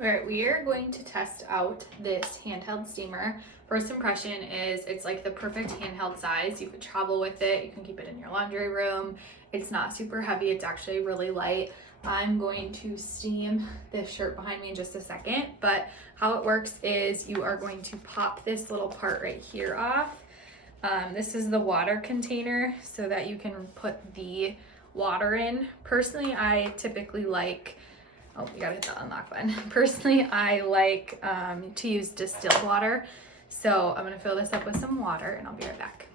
All right, we are going to test out this handheld steamer. First impression is it's like the perfect handheld size. You could travel with it. You can keep it in your laundry room. It's not super heavy. It's actually really light. I'm going to steam this shirt behind me in just a second, but how it works is you are going to pop this little part right here off. This is the water container so that you can put the water in. Personally, I typically like, oh, you gotta hit the unlock button. Personally, I like to use distilled water. So I'm gonna fill this up with some water and I'll be right back.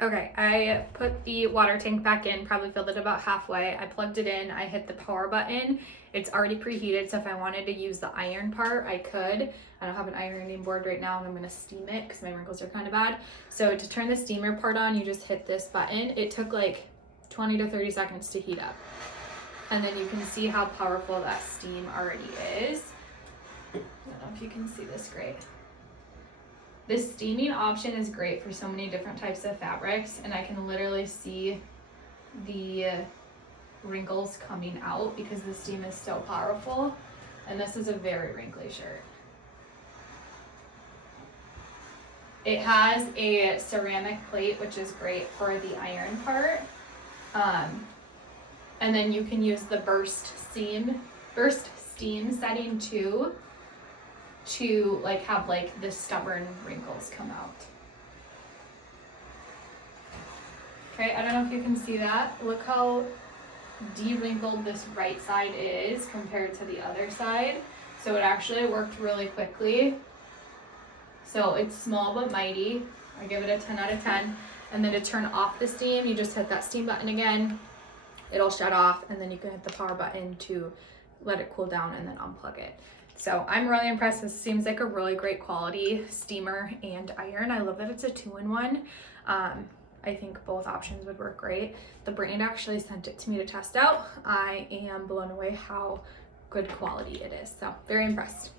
Okay, I put the water tank back in, probably filled it about halfway. I plugged it in, I hit the power button. It's already preheated, so if I wanted to use the iron part, I could. I don't have an ironing board right now and I'm gonna steam it because my wrinkles are kind of bad. So to turn the steamer part on, you just hit this button. It took like 20 to 30 seconds to heat up. And then you can see how powerful that steam already is. I don't know if you can see this great. This steaming option is great for so many different types of fabrics, and I can literally see the wrinkles coming out because the steam is so powerful. And this is a very wrinkly shirt. It has a ceramic plate, which is great for the iron part. And then you can use the burst steam setting too, to like have like the stubborn wrinkles come out. Okay, I don't know if you can see that. Look how de-wrinkled this right side is compared to the other side. So it actually worked really quickly. So it's small but mighty. I give it a 10 out of 10. And then to turn off the steam, you just hit that steam button again. It'll shut off, and then you can hit the power button to let it cool down and then unplug it. So I'm really impressed. This seems like a really great quality steamer and iron. I love that it's a 2-in-1. I think both options would work great. The brand actually sent it to me to test out. I am blown away how good quality it is. So very impressed.